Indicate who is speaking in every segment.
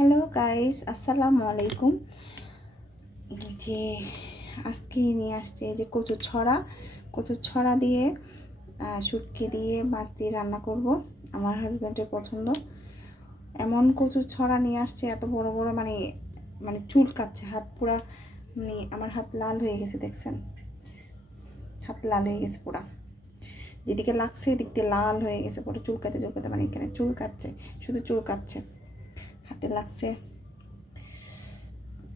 Speaker 1: Hello guys আসসালামু আলাইকুম যে আজকে নিয়ে আসছে যে কচু ছড়া। কচু ছড়া দিয়ে শুটকি দিয়ে মাছ দিয়ে রান্না করব। আমার হাজব্যান্ডের পছন্দ। এমন কচুর ছড়া নিয়ে আসছে, এত বড় বড় মানে মানে চুল কাচ্ছে হাত পুরা মানে আমার হাত লাল হয়ে গেছে, দেখছেন? হাত লাল হয়ে গেছে পুরা। যেদিকে লাগছে, এদিক দিয়ে লাল হয়ে গেছে পুরো। চুলকাতে চুলকাতে মানে এখানে চুল কাচ্ছে শুধু চুল কাচ্ছে হাতে লাগছে।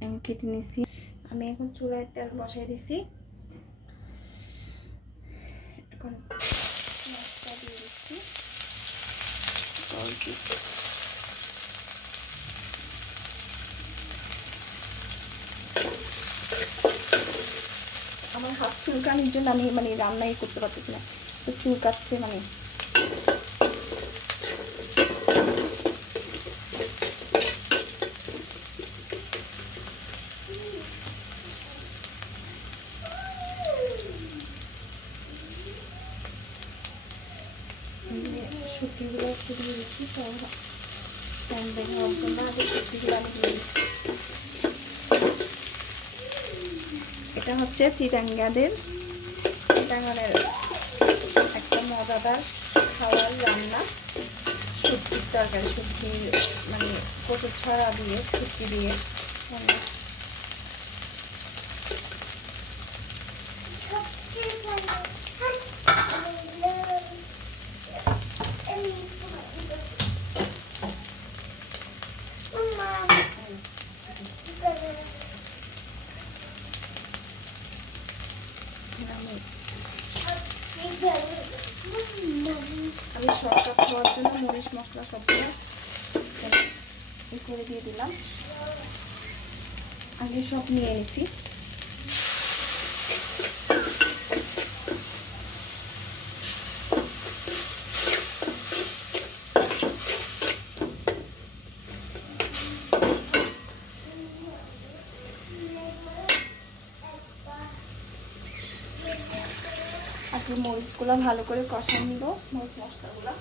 Speaker 1: আমি কেটে নিছি। আমি এখন চুলায় তেল বসাই দিছি। এখন আমার হাত চুলকানির জন্য আমি মানে রান্নাই করতে পারতেছি না। তো চুলকাচ্ছে মানে। শুকিগুলো ছিটিয়ে দিচ্ছি তো অল্প আগে দিয়ে এটা হচ্ছে চিটাঙ্গাদের চিটাঙ্গানের একটা মজাদার খাওয়ার রান্না। সবজির তরকারি সবজি মানে কচুর ছড়া দিয়ে, শুটকি দিয়ে। আমি সবটা খাওয়ার জন্য মরিচ মশলা সবগুলো করে দিয়ে দিলাম। আগে সব নিয়ে এনেছি আগে মরিচগুলো ভালো করে কষাই নিব, মরিচ মশলাগুলো।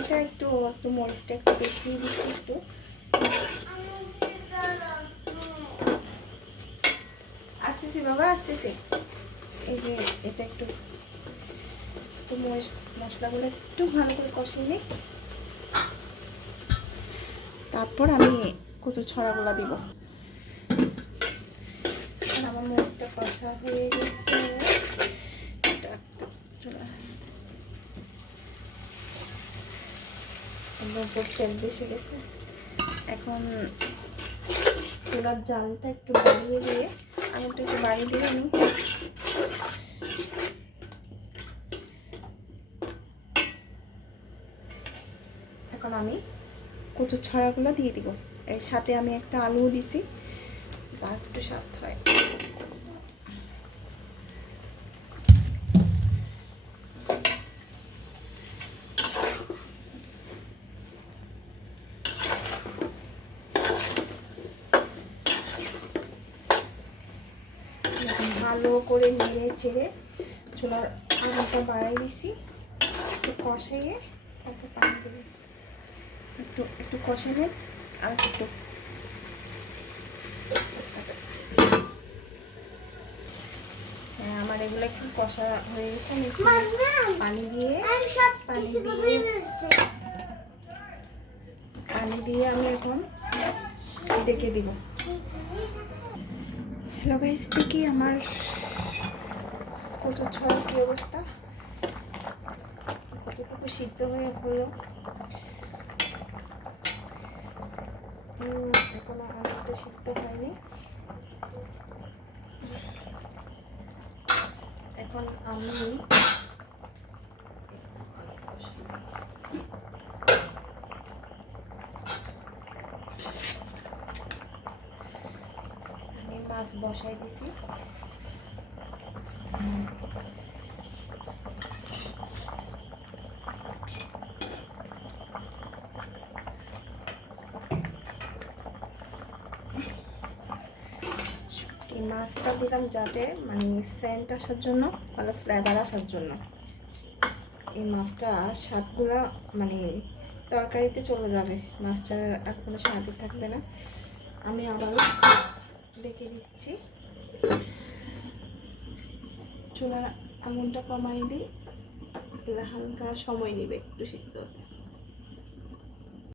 Speaker 1: এটা একটু একটু মরিচটা একটু বেশি দিচ্ছি একটু। আসতেছি বাবা, আসতেছি। এই যে এটা একটু একটু মরিচ মশলাগুলো একটু ভালো করে কষিয়ে নিই। তারপর আমি কচুর ছড়াগুলো দিব। কষা হয়ে গেছে। গেছে। এখন চুলার জালটা একটু বাড়িয়ে দিয়ে আঙুলটা একটু বাড়িয়ে দিয়ে আমি এখন আমি কচুর ছড়াগুলো দিয়ে দিব। এর সাথে আমি একটা আলুও দিছি। তার একটু স্বাদ হয়। ভালো করে নেড়ে ছেড়ে চুলার আলুটা বাড়াই দিছি। একটু কষাইয়ে তারপর পানি দেবো একটু একটু কষাবেন আর একটু। হ্যাঁ আমার এগুলো একটু কষা হয়ে গেছে পানি দিয়ে পানি দিয়ে পানি দিয়ে আমি এখন ডেকে দিব। হ্যালো গাইস দেখি আমার কচুর ছড়ার কি অবস্থা। কতটুকু সিদ্ধ হয়ে হলো আলুটা সিদ্ধ হয়নি। এখন আমি আমি মাছ বসাই দিছি। এই মাছটা দিলাম যাতে মানে সেন্ট আসার জন্য ভালো ফ্লেভার আসার জন্য। এই মাছটা স্বাদগুলো মানে তরকারিতে চলে যাবে। মাছটার আর কোনো স্বাদই থাকবে না। আমি আবার ডেকে দিচ্ছি চুলার আগুনটা কমাই দিই। হালকা সময় নেবে একটু সিদ্ধ